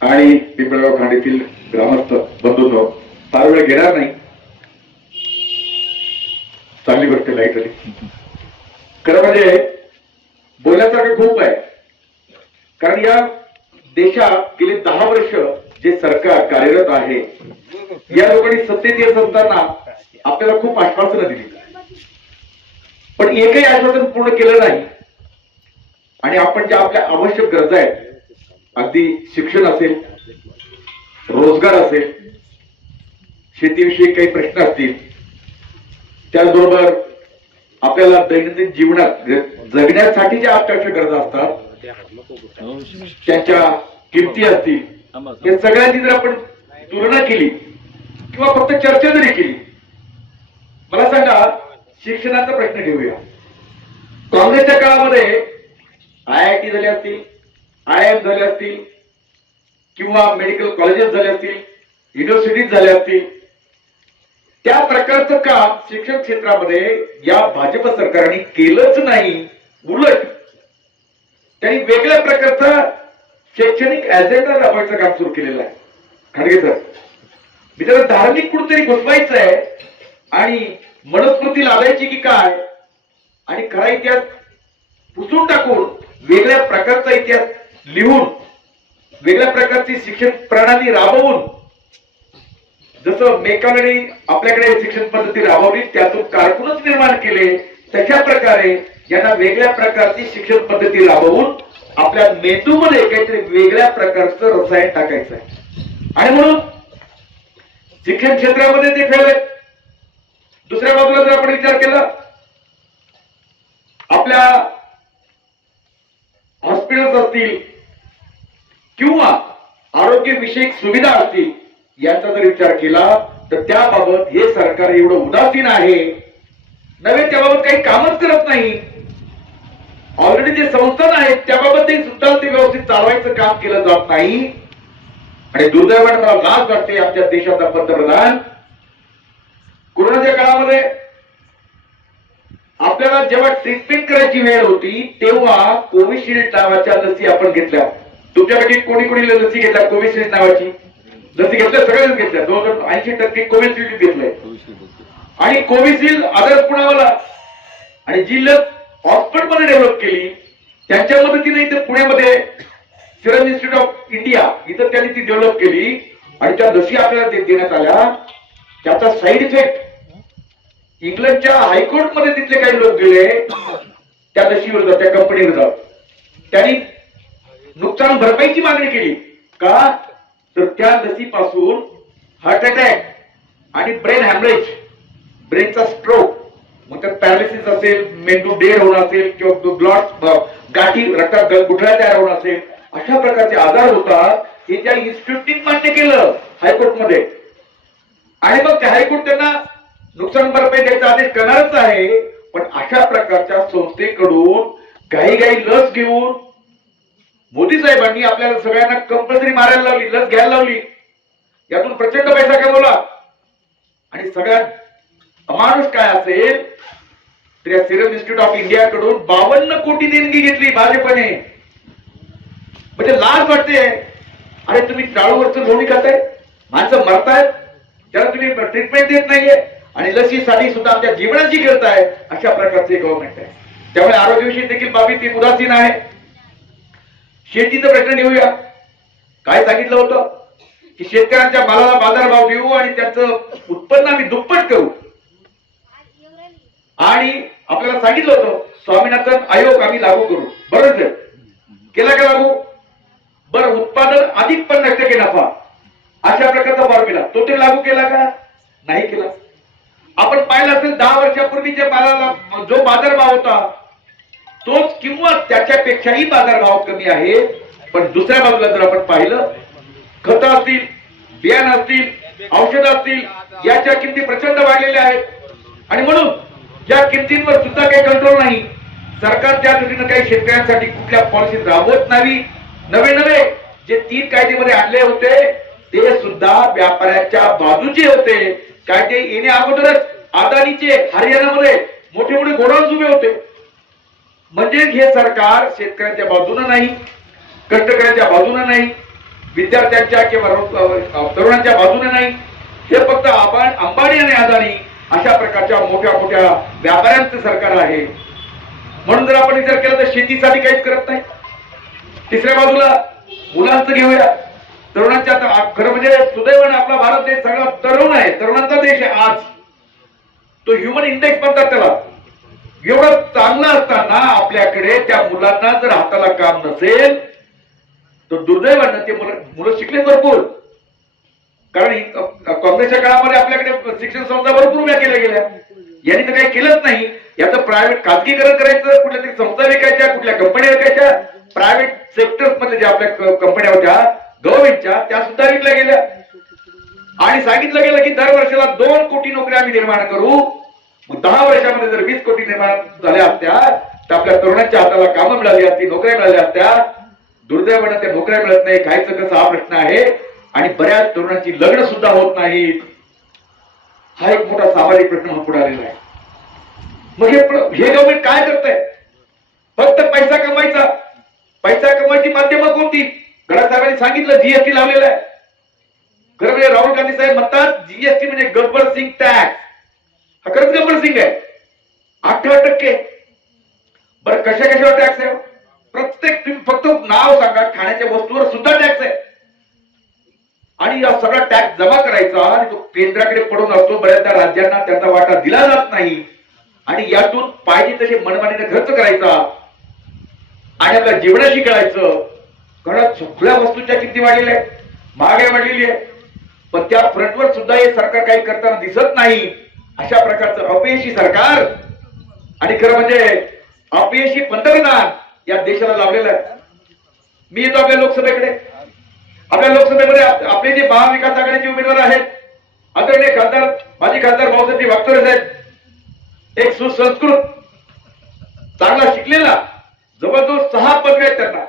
आणि पिंपळगाव खांडीतील ग्रामस्थ बंधूंनो फार वेळ घेणार नाही. चांगली गोष्ट लाइट आली खरं म्हणजे बोलण्यासारखं खूप आहे. कारण या देशात गेली दहा वर्ष जे सरकार कार्यरत आहे या लोकांनी सत्तेत येत असताना आपल्याला खूप आश्वासनं दिली. पण एकही आश्वासन पूर्ण केलं नाही. आणि आपण ज्या आपल्या आवश्यक गरजा आहेत अगदी शिक्षण असेल रोजगार असेल शेतीविषयी काही प्रश्न असतील त्याचबरोबर आपल्याला दैनंदिन जीवनात जगण्यासाठी ज्या अत्यावश्यक गरजा असतात त्यांच्या किमती असतील या सगळ्यांची जर आपण तुलना केली किंवा फक्त चर्चा जरी केली मला सांगा शिक्षणाचा प्रश्न घेऊया. काँग्रेसच्या काळामध्ये आय आय टी झाली असतील आय एम झाले असतील किंवा मेडिकल कॉलेजेस झाले असतील युनिव्हर्सिटीज झाल्या असतील त्या प्रकारचं काम शिक्षण क्षेत्रामध्ये या भाजप सरकारने केलंच नाही. उलट त्यांनी वेगळ्या प्रकारचा शैक्षणिक अजेंडा राबवायचं काम सुरू केलेलं आहे. खडगे सर मी त्याला धार्मिक कुठेतरी घुसवायचं आहे आणि मनस्मृती लादायची की काय? आणि खरा इतिहास पुसून टाकून वेगळ्या प्रकारचा इतिहास लिहून वेगळ्या प्रकारची शिक्षण प्रणाली राबवून जसं मेकाने आपल्याकडे शिक्षण पद्धती राबवली त्यातून कारकूनच निर्माण केले तशा प्रकारे यांना वेगळ्या प्रकारची शिक्षण पद्धती राबवून आपल्या मेंदूमध्ये काहीतरी वेगळ्या प्रकारचं रसायन टाकायचं आहे. आणि म्हणून शिक्षण क्षेत्रामध्ये ते फेल दुसऱ्या बाजूला जर आपण विचार केला आपल्या हॉस्पिटल्स असतील किंवा आरोग्य विषयक सुविधा असतील याचा जर विचार केला तर त्याबाबत हे सरकार एवढं उदासीन आहे. नव्हे त्याबाबत काही कामच करत नाही. ऑलरेडी जे संस्थान आहेत त्याबाबत सुद्धा ते व्यवस्थित चालवायचं काम केलं जात नाही. आणि दुर्दैवाने मला लाज वाटते आमच्या देशाचा पंतप्रधान. कोरोनाच्या काळामध्ये आपल्याला जेव्हा ट्रीटमेंट करायची वेळ होती तेव्हा कोविशिल्ड नावाच्या लसी आपण घेतल्या तुमच्यापैकी कोणी कोणी लसी घेतल्या? कोविशिल्ड नावाची. लसी घेतल्या सगळ्यांनी घेतल्या. जवळजवळ ऐंशी टक्के कोविशिल्ड घेतलंय. आणि कोविशिल्ड आदर पुण्यावाला. आणि जी लस ऑक्सफर्डमध्ये डेव्हलप केली त्यांच्या मदतीने इथे पुण्यामध्ये सिरम इन्स्टिट्यूट ऑफ इंडिया इथं त्यांनी ती डेव्हलप केली. आणि त्या लसी आपल्याला देण्यात आल्या. त्याचा साईड इफेक्ट इंग्लंडच्या हायकोर्टमध्ये तिथले काही लोक गेले. त्या लशी जात त्या कंपनीवर जात त्यांनी नुकसान भरपाईची मागणी केली. का? तर त्या लसीपासून हार्ट अटॅक आणि ब्रेन हॅमरेज ब्रेनचा स्ट्रोक मग त्यात पॅरालिसिस असेल मेंदू डेड होणं असेल किंवा ब्लॉट गाठी रक्तात गुठळ्या तयार होणं असेल अशा प्रकारचे आजार होतात हे त्या इन्स्टिट्यूटनी मान्य केलं हायकोर्टमध्ये. आणि मग त्या हायकोर्ट त्यांना नुकसान भरपाई द्यायचा आदेश करणारच आहे पण अशा प्रकारच्या संस्थेकडून काही काही लस घेऊन मोदी साहेबांनी आपल्याला सगळ्यांना कंपल्सरी मारायला लावली लस घ्यायला लावली. यातून प्रचंड पैसा कमवला. आणि सगळ्यात अमानुष काय असेल तर या सिरम इन्स्टिट्यूट ऑफ इंडिया कडून बावन्न कोटी देणगी घेतली भाजपने. म्हणजे लाज वाटते. अरे तुम्ही टाळूवरचं लोणी खाताय? माणसं मरतायत. त्याला तुम्ही ट्रीटमेंट देत नाहीये आणि लसीसाठी सुद्धा आमच्या जीवनाची करताय अशा प्रकारचे गव्हर्नमेंट आहे. त्यामुळे आरोग्यविषयी देखील बाबी ती उदासीन आहे. शेतीचा प्रश्न घेऊया काय सांगितलं होतं? की शेतकऱ्यांच्या मालाला बाजारभाव देऊ आणि त्याचं उत्पन्न आम्ही दुप्पट करू. आणि आपल्याला सांगितलं होतं स्वामीनाथन आयोग आम्ही लागू करू. बरोबर सर? केला का लागू? बरं उत्पादन अधिक पन्नास टक्के नफा. अशा प्रकारचा फॉर्म्युला तो ते लागू केला का? नाही केला. आपण पाहिलं असेल दहा वर्षापूर्वी जे मालाला जो बाजारभाव होता तोच किंवा त्याच्यापेक्षाही बाजारभाव कमी आहे. पण दुसऱ्या बाजूला जर आपण पाहिलं खत असतील बियाण असतील औषध असतील याच्या किमती प्रचंड वाढलेल्या आहेत. आणि म्हणून या किमतींवर सुद्धा काही कंट्रोल नाही. सरकार त्या दृष्टीनं काही शेतकऱ्यांसाठी कुठल्या पॉलिसी राबवत नाही. नवे नवे जे तीन कायदेमध्ये आणले होते ते सुद्धा व्यापाऱ्याच्या बाजूचे होते. कायदे येण्या अगोदरच अदानीचे हरियाणामध्ये मोठे मोठे गोडाऊन उभे होते. म्हणजे हे सरकार शेतकऱ्यांच्या बाजूने नाही कष्टकऱ्यांच्या बाजूने नाही विद्यार्थ्यांच्या किंवा तरुणांच्या बाजूने नाही. हे फक्त आपण अंबानी आणि अदानी अशा प्रकारच्या मोठ्या मोठ्या व्यापाऱ्यांचं सरकार आहे. म्हणून जर आपण विचार केला तर शेतीसाठी काहीच करत नाही. तिसऱ्या बाजूला मुलांचं घेऊया. तरुणांच्या खरं म्हणजे सुदैवाने आपला भारत देश सगळा तरुण आहे. तरुणांचा देश आहे आज. तो ह्युमन इंडेक्स म्हणतात त्याला. एवढं चांगलं असताना आपल्याकडे त्या मुलांना जर हाताला काम नसेल तर दुर्दैवानं ते मुलं मुलं शिकले भरपूर. कारण काँग्रेसच्या काळामध्ये आपल्याकडे शिक्षण संस्था भरपूर उभ्या केल्या गेल्या. यांनी तर काही केलंच नाही. याचं प्रायव्हेट खाजगीकरण करायचं कुठल्या तरी संस्था विकायच्या कुठल्या कंपन्या विकायच्या प्रायव्हेट सेक्टर्समध्ये ज्या आपल्या कंपन्या होत्या गव्हर्नमेंटच्या त्या सुद्धा विकल्या गेल्या. आणि सांगितलं गेलं की दर वर्षाला दोन कोटी नोकऱ्या आम्ही निर्माण करू. दहा वर्षामध्ये जर वीस कोटी निर्माण झाल्या असत्या तर आपल्या तरुणांच्या हाताला कामं मिळाली असती नोकऱ्या मिळाल्या असत्या दुर्दैवानं त्या नोकऱ्या मिळत नाही खायचं कसं हा प्रश्न आहे? आणि बऱ्याच तरुणांची लग्न सुद्धा होत नाहीत. हा एक मोठा सामाजिक प्रश्न हा पुढे आलेला आहे. मग हे गव्हर्नमेंट काय करतंय? फक्त पैसा कमवायचा. पैसा कमवायची माध्यमं कोणती? गडा साहेबांनी सांगितलं जीएसटी लावलेलं आहे. खरं म्हणजे राहुल गांधी साहेब म्हणतात जीएसटी म्हणजे गब्बर सिंग टॅक्स. हा खरंच गब्बर सिंग आहे अठरा टक्के. बरं कशा कशावर टॅक्स आहे? प्रत्येक तुम्ही फक्त नाव सांगा खाण्याच्या वस्तूवर सुद्धा टॅक्स आहे. आणि या सगळा टॅक्स जमा करायचा आणि तो केंद्राकडे पडून असतो बऱ्याचदा राज्यांना त्याचा वाटा दिला जात नाही. आणि यातून पाहिजे तसे मनमानीने खर्च करायचा. आणि आपल्या जीवनाशी खेळायचं. कारण सगळ्या वस्तूंच्या किमती वाढलेल्या आहेत. महागाई वाढलेली आहे. पण त्या फ्रंटवर सुद्धा हे सरकार काही करताना दिसत नाही. अशा प्रकारचं अपयशी सरकार आणि खरं म्हणजे अपयशी पंतप्रधान या देशाला लावलेलं आहे. मी येतो आपल्या लोकसभेकडे. आपल्या लोकसभेमध्ये आपले जे महाविकास आघाडीचे उमेदवार आहेत आदरणीय खासदार माजी खासदार भाऊसाहेब वागतोरे साहेब एक सुसंस्कृत चांगला शिकलेला जवळजवळ सहा पदवी आहेत त्यांना.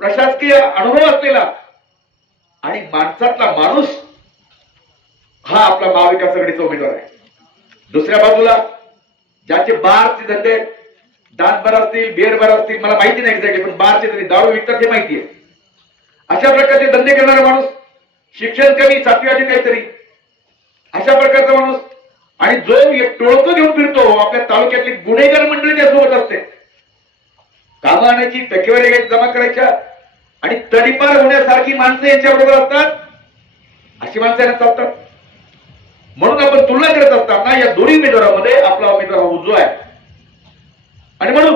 प्रशासकीय अनुभव असलेला आणि माणसातला माणूस हा आपला महाविकास आघाडीचा उमेदवार आहे. दुसऱ्या बाजूला ज्याचे बारचे धंदे दान बार असतील बिअर बार असतील मला माहिती नाही एक्झॅक्टली पण बारचे धंदे दारू विकतात हे माहिती आहे. अशा प्रकारचे धंदे करणारा माणूस शिक्षण कमी सातवी आधी काहीतरी अशा प्रकारचा माणूस आणि जो एक टोळकं घेऊन फिरतो आपल्या तालुक्यातली गुन्हेगार मंडळी त्यासोबत असते. कामं आणायची टक्केवारी जमा करायच्या आणि तडीपार होण्यासारखी माणसं यांच्याबरोबर असतात. अशी माणसं यांना चालतात. म्हणून आपण तुलना करत असताना या दोन्ही उमेदवारामध्ये आपला उमेदवार हा उजवा आहे. आणि म्हणून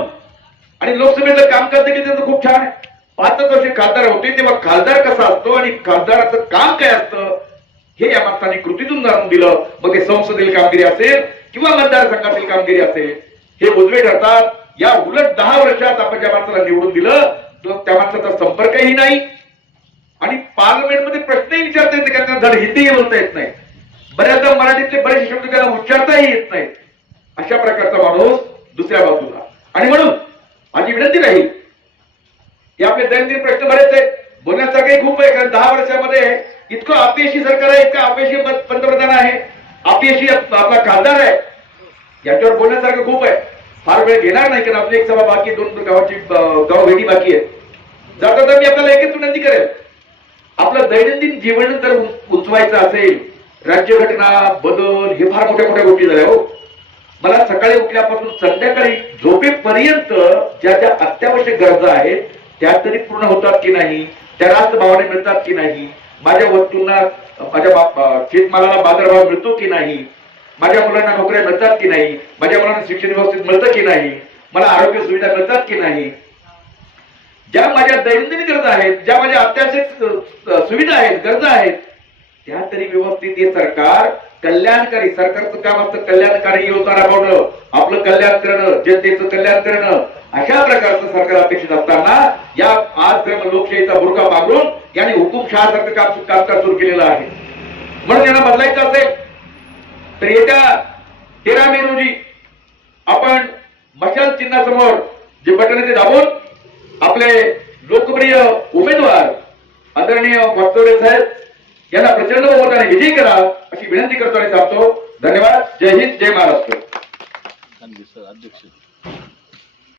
आणि लोकसभेचं कामकाज देखील त्यांचं खूप छान आहे. पाचच वर्षे खासदार होते तेव्हा खासदार कसा असतो आणि खासदाराचं काम काय असतं हे या माणसाने कृतीतून जाणून दिलं. मग ते संसदेतील कामगिरी असेल किंवा मतदारसंघातील कामगिरी असेल हे उजवे ठरतात. या उलट दहा वर्षात आपण ज्या माणसाला निवडून दिलं तर त्या माणसाचा संपर्कही नाही. आणि पार्लमेंटमध्ये प्रश्नही विचारता येत नाही कारण त्यांना धड हिंदीही बोलता येत नाही. बऱ्याचदा मराठीतले बरेचसे शब्द त्याला उच्चारताही येत नाहीत. अशा प्रकारचा माणूस दुसऱ्या बाजूला. आणि म्हणून माझी विनंती राहील हे आपले दैनंदिन प्रश्न बरेच आहेत. बोलण्यासारखे खूप आहे कारण दहा वर्षामध्ये इतकं अपयशी सरकार आहे इतकं अपयशी पंतप्रधान आहे. अपयशी आपला खासदार आहे. याच्यावर बोलण्यासारखं खूप आहे. फार वेळ घेणार नाही कारण आपली एक सभा बाकी दोन गावाची गाव भेटी बाकी आहे जाता जाता मी आपल्याला एकच विनंती करेल. आपलं दैनंदिन जीवन जर उंचवायचं असेल राज्यघटना बदल हे फार मोठ्या मोठ्या गोष्टी झाल्या हो. मला सकाळी उठल्यापासून संध्याकाळी झोपेपर्यंत ज्या ज्या अत्यावश्यक गरजा आहेत त्या तरी पूर्ण होतात की नाही त्या रास्त भावाने मिळतात की नाही माझ्या वस्तूंना माझ्या शेतमालाला बाजारभाव मिळतो की नाही माझ्या मुलांना नोकऱ्या मिळतात की नाही माझ्या मुलांना शिक्षण व्यवस्थित मिळतं की नाही मला आरोग्य सुविधा मिळतात की नाही. ज्या माझ्या दैनंदिन गरजा आहेत ज्या माझ्या अत्यावश्यक सुविधा आहेत गरजा आहेत त्या तरी व्यवस्थित हे सरकार. कल्याणकारी सरकारचं काम असतं कल्याणकारी योजना राबवणं आपलं कल्याण करणं जनतेचं कल्याण करणं. अशा प्रकारचं सरकार अपेक्षित असताना या आज लोकशाहीचा बुरका पांघरून यांनी हुकुमशहासारखं काम कामकाज सुरू केलेलं आहे. म्हणून यांना बदलायचं असेल तर येत्या तेरा मे रोजी आपण मशाल चिन्हासमोर जे बटन आहे ते दाबून आपले लोकप्रिय उमेदवार आदरणीय वागतोरे साहेब यांना प्रचंड बहुमताने विजयी करा अशी विनंती करतो आणि सांगतो धन्यवाद. जय हिंद जय महाराष्ट्र. अध्यक्ष.